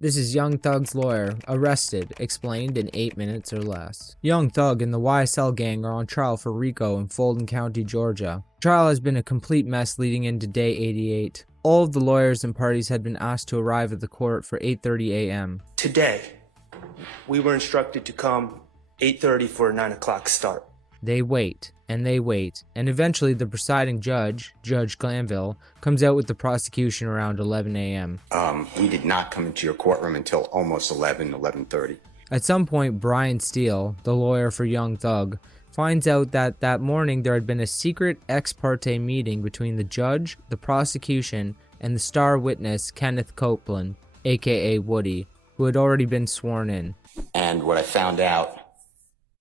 This is Young Thug's lawyer, arrested, explained in 8 minutes or less. Young Thug and the YSL gang are on trial for RICO in Fulton County, Georgia. The trial has been a complete mess leading into day 88. All of the lawyers and parties had been asked to arrive at the court for 8:30 a.m. Today, we were instructed to come 8:30 for a 9 o'clock start. They wait, and eventually the presiding judge, Judge Glanville, comes out with the prosecution around 11 a.m. We did not come into your courtroom until almost 11:30. At some point, Brian Steele, the lawyer for Young Thug, finds out that that morning there had been a secret ex-parte meeting between the judge, the prosecution, and the star witness Kenneth Copeland, aka Woody, who had already been sworn in. And what I found out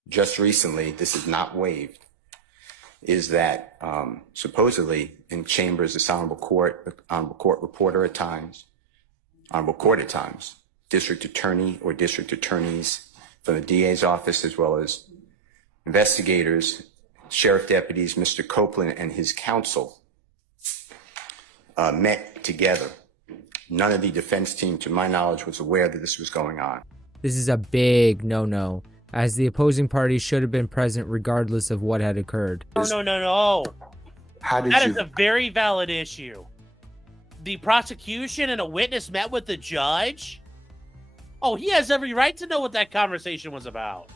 just recently, this is not waived, is that supposedly in Chambers, this honorable court reporter at times, honorable court at times, district attorney or district attorneys from the DA's office, as well as investigators, sheriff deputies, Mr. Copeland and his counsel met together. None of the defense team, to my knowledge, was aware that this was going on. This is a big no-no, as the opposing parties should have been present regardless of what had occurred. No. That is a very valid issue. The prosecution and a witness met with the judge? Oh, he has every right to know what that conversation was about.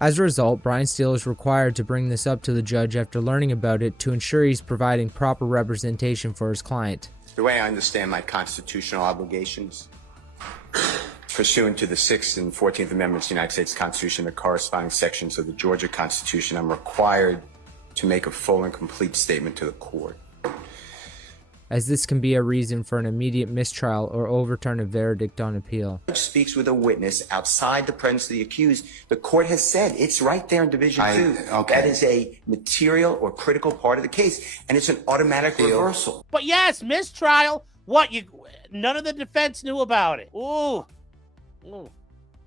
As a result, Brian Steele is required to bring this up to the judge after learning about it to ensure he's providing proper representation for his client. The way I understand my constitutional obligations, pursuant to the 6th and 14th Amendments of the United States Constitution, the corresponding sections of the Georgia Constitution, I'm required to make a full and complete statement to the court. As this can be a reason for an immediate mistrial or overturn a verdict on appeal. The judge speaks with a witness outside the presence of the accused. The court has said it's right there in Division 2. Okay. That is a material or critical part of the case, and it's an automatic reversal. But yes, mistrial. What, none of the defense knew about it. Ooh.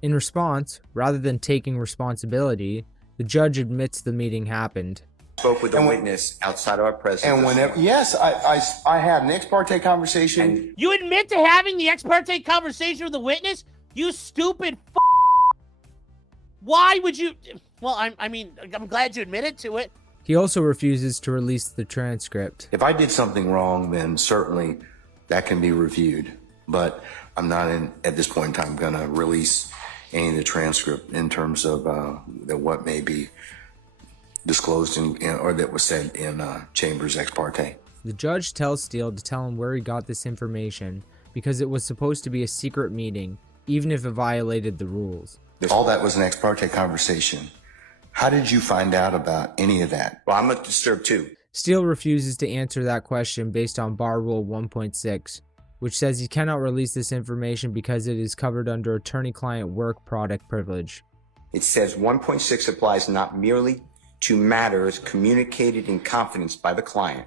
In response, rather than taking responsibility, the judge admits the meeting happened. Spoke with a witness outside of our presence. And whenever, yes, I had an ex parte conversation. And you admit to having the ex parte conversation with the witness? You stupid Why would you? Well, I'm glad you admitted to it. He also refuses to release the transcript. If I did something wrong, then certainly that can be reviewed. But I'm not at this point in time going to release any of the transcript in terms of what may be disclosed or that was said in Chambers ex parte. The judge tells Steele to tell him where he got this information because it was supposed to be a secret meeting, even if it violated the rules. All that was an ex parte conversation. How did you find out about any of that? Well, I'm disturbed too. Steele refuses to answer that question based on Bar Rule 1.6, which says he cannot release this information because it is covered under attorney-client work product privilege. It says 1.6 applies not merely to matters communicated in confidence by the client,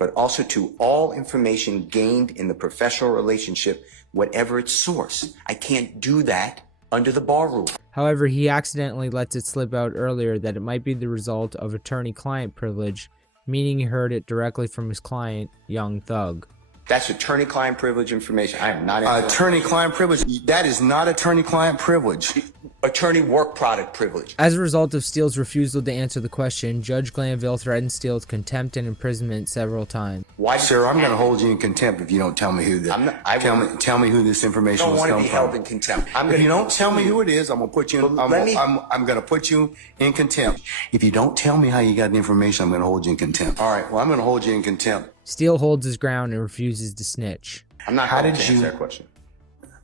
but also to all information gained in the professional relationship, whatever its source. I can't do that under the bar rule. However, he accidentally lets it slip out earlier that it might be the result of attorney-client privilege, meaning he heard it directly from his client, Young Thug. That's attorney-client privilege information. I am not... Attorney-client privilege? That is not attorney-client privilege. Attorney work product privilege. As a result of Steele's refusal to answer the question, Judge Glanville threatened Steele with contempt and imprisonment several times. Why, sir? I'm going to hold you in contempt if you don't tell me who tell me who this information was coming from. I don't want to be held in contempt. If you don't tell me who it is, I'm going to put you in, I'm going to put you in contempt. If you don't tell me how you got the information, I'm going to hold you in contempt. All right, well, I'm going to hold you in contempt. Steele holds his ground and refuses to snitch. I'm not going to answer that question.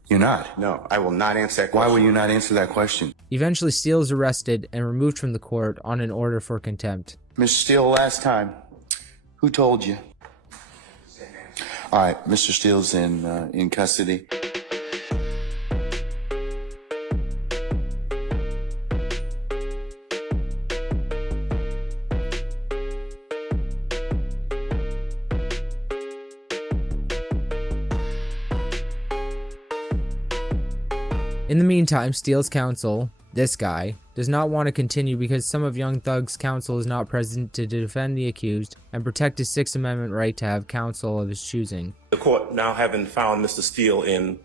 You're not? No, I will not answer that question. Why will you not answer that question? Eventually, Steele is arrested and removed from the court on an order for contempt. Mr. Steele, last time, who told you? All right, Mr. Steele's in custody. In the meantime, Steele's counsel, this guy, does not want to continue because some of Young Thug's counsel is not present to defend the accused and protect his Sixth Amendment right to have counsel of his choosing. The court, now having found Mr. Steele in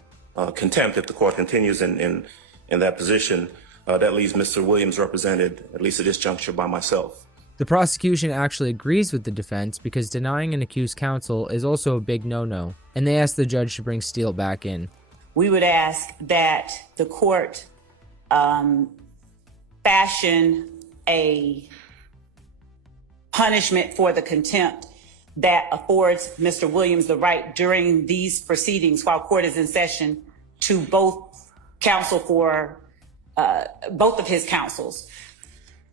contempt if the court continues in that position. That leaves Mr. Williams represented, at least at this juncture, by myself. The prosecution actually agrees with the defense because denying an accused counsel is also a big no-no, and they ask the judge to bring Steele back in. We would ask that the court fashion a punishment for the contempt that affords Mr. Williams the right during these proceedings while court is in session to both counsel for both of his counsels,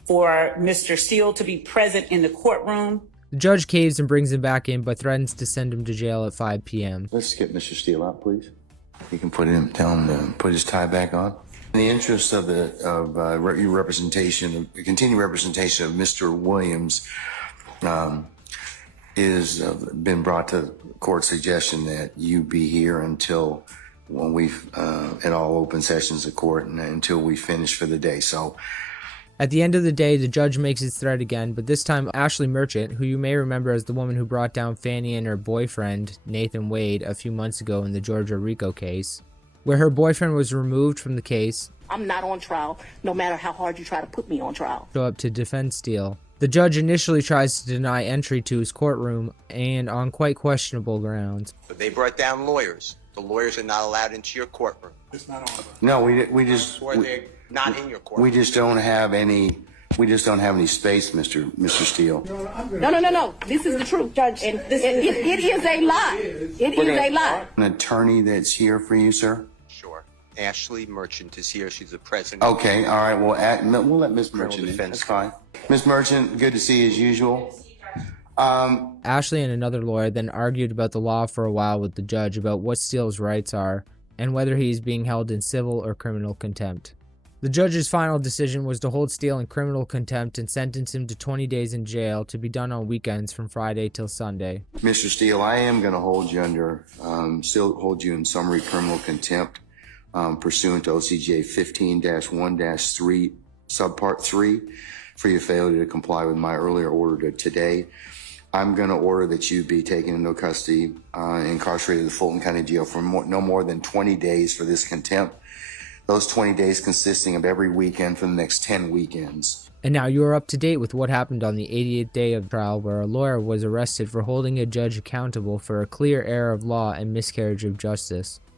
for Mr. Steele to be present in the courtroom. The judge caves and brings him back in, but threatens to send him to jail at 5 p.m. Let's get Mr. Steele out, please. You can tell him to put his tie back on. In the interest of your representation, the continued representation of Mr. Williams, is been brought to court suggestion that you be here until when we've at all open sessions of court and until we finish for the day. So at the end of the day, the judge makes his threat again, but this time Ashley Merchant, who you may remember as the woman who brought down Fani and her boyfriend, Nathan Wade, a few months ago in the Judge Ural Rico case, where her boyfriend was removed from the case. I'm not on trial, no matter how hard you try to put me on trial. Show up to defend Steele. The judge initially tries to deny entry to his courtroom, and on quite questionable grounds. But they brought down lawyers. The lawyers are not allowed into your courtroom. It's not on. no, we just Or they're not in your courtroom. we just don't have any space, Mr. Steele. No. This is the truth, Judge. And it is a lie. It is a lie. An attorney that's here for you, sir? Sure. Ashley Merchant is here. She's the president. Okay, all right. We'll let Ms. Merchant in. defense. That's fine. Ms. Merchant, good to see you as usual. Ashley and another lawyer then argued about the law for a while with the judge about what Steele's rights are and whether he is being held in civil or criminal contempt. The judge's final decision was to hold Steele in criminal contempt and sentence him to 20 days in jail to be done on weekends from Friday till Sunday. Mr. Steele, I am going to hold you in summary criminal contempt pursuant to OCJ 15-1-3, subpart 3, for your failure to comply with my earlier order today. I'm going to order that you be taken into custody, incarcerated in the Fulton County Jail for no more than 20 days for this contempt. Those 20 days consisting of every weekend for the next 10 weekends. And now you are up to date with what happened on the 88th day of trial, where a lawyer was arrested for holding a judge accountable for a clear error of law and miscarriage of justice.